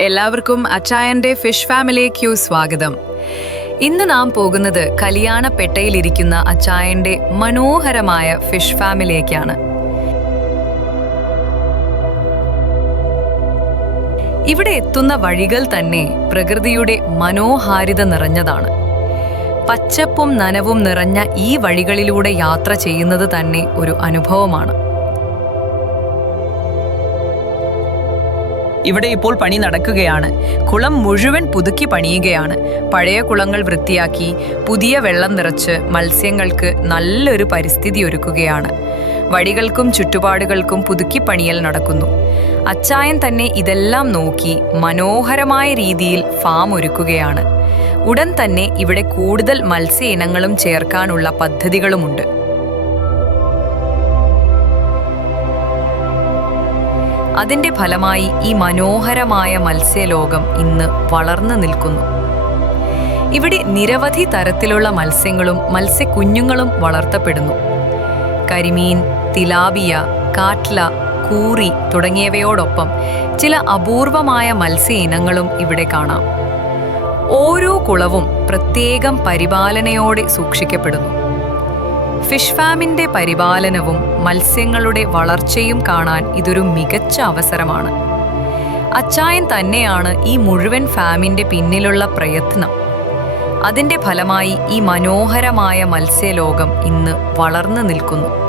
എല്ലാവർക്കും അച്ചായന്റെ ഫിഷ് ഫാമിലിയിലേക്ക് സ്വാഗതം. ഇന്ന് നാം പോകുന്നത് കലിയാണപ്പെട്ടയിലിരിക്കുന്ന അച്ചായന്റെ മനോഹരമായ ഫിഷ് ഫാമിലിയിലേക്കാണ്. ഇവിടെ എത്തുന്ന വഴികൾ തന്നെ പ്രകൃതിയുടെ മനോഹാരിത നിറഞ്ഞതാണ്. പച്ചപ്പും നനവും നിറഞ്ഞ ഈ വഴികളിലൂടെ യാത്ര ചെയ്യുന്നത് തന്നെ ഒരു അനുഭവമാണ്. ഇവിടെ ഇപ്പോൾ പണി നടക്കുകയാണ്. കുളം മുഴുവൻ പുതുക്കി പണിയുകയാണ്. പഴയ കുളങ്ങൾ വൃത്തിയാക്കി പുതിയ വെള്ളം നിറച്ച് മത്സ്യങ്ങൾക്ക് നല്ലൊരു പരിസ്ഥിതി ഒരുക്കുകയാണ്. വഴികൾക്കും ചുറ്റുപാടുകൾക്കും പുതുക്കി പണിയൽ നടക്കുന്നു. അച്ചായൻ തന്നെ ഇതെല്ലാം നോക്കി മനോഹരമായ രീതിയിൽ ഫാം ഒരുക്കുകയാണ്. ഉടൻ തന്നെ ഇവിടെ കൂടുതൽ മത്സ്യ ഇനങ്ങളും ചേർക്കാനുള്ള പദ്ധതികളുമുണ്ട്. അതിന്റെ ഫലമായി ഈ മനോഹരമായ മത്സ്യലോകം ഇന്ന് വളർന്നു നിൽക്കുന്നു. ഇവിടെ നിരവധി തരത്തിലുള്ള മത്സ്യങ്ങളും മത്സ്യക്കുഞ്ഞുങ്ങളും വളർത്തപ്പെടുന്നു. കരിമീൻ, തിലാപിയ, കാറ്റ്ല, കൂറി തുടങ്ങിയവയോടൊപ്പം ചില അപൂർവമായ മത്സ്യ ഇനങ്ങളും ഇവിടെ കാണാം. ഓരോ കുളവും പ്രത്യേകം പരിപാലനയോടെ സൂക്ഷിക്കപ്പെടുന്നു. ഫിഷ് ഫാമിന്റെ പരിപാലനവും മത്സ്യങ്ങളുടെ വളർച്ചയും കാണാൻ ഇതൊരു മികച്ച അവസരമാണ്. അച്ചായൻ തന്നെയാണ് ഈ മുഴുവൻ ഫാമിന്റെ പിന്നിലുള്ള പ്രയത്നം. അതിന്റെ ഫലമായി ഈ മനോഹരമായ മത്സ്യലോകം ഇന്ന് വളർന്നു നിൽക്കുന്നു.